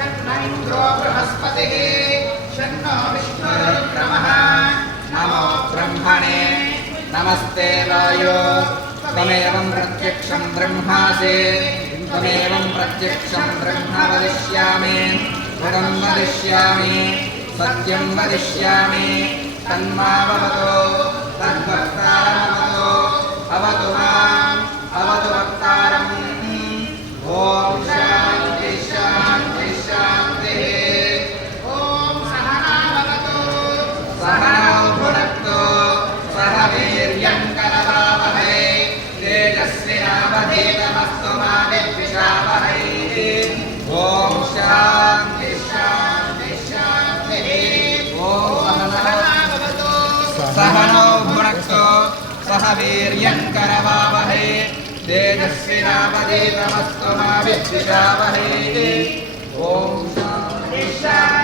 शन्नो इन्द्रो बृहस्पतिः शन्नो विष्णुरुक्रमः नमो ब्रह्मणे नमस्ते वायो त्वमेवं प्रत्यक्षं ब्रह्मासि त्वमेवं प्रत्यक्षं ब्रह्म वदिष्यामि भगं वदिष्यामि सत्यं वदिष्यामि तन्माववतो तद्वक्तारमवतो अवतु माम् अवतु वक्तारम् ॐ शान्ति शान्ति शान्तिः ॐ सहनाववतु सहनौ भुनक्तु सह वीर्यं करवावहै तेजस्विनावधीतमस्तु मा विद्विषावहै ॐ शान्ति शान्ति शान्तिः ॐ सहनाववतु सहनौ भुनक्तु सह वीर्यं करवावहै तेजस्विनावधीतमस्तु मा विद्विषावहै ॐ शान्ति शान्ति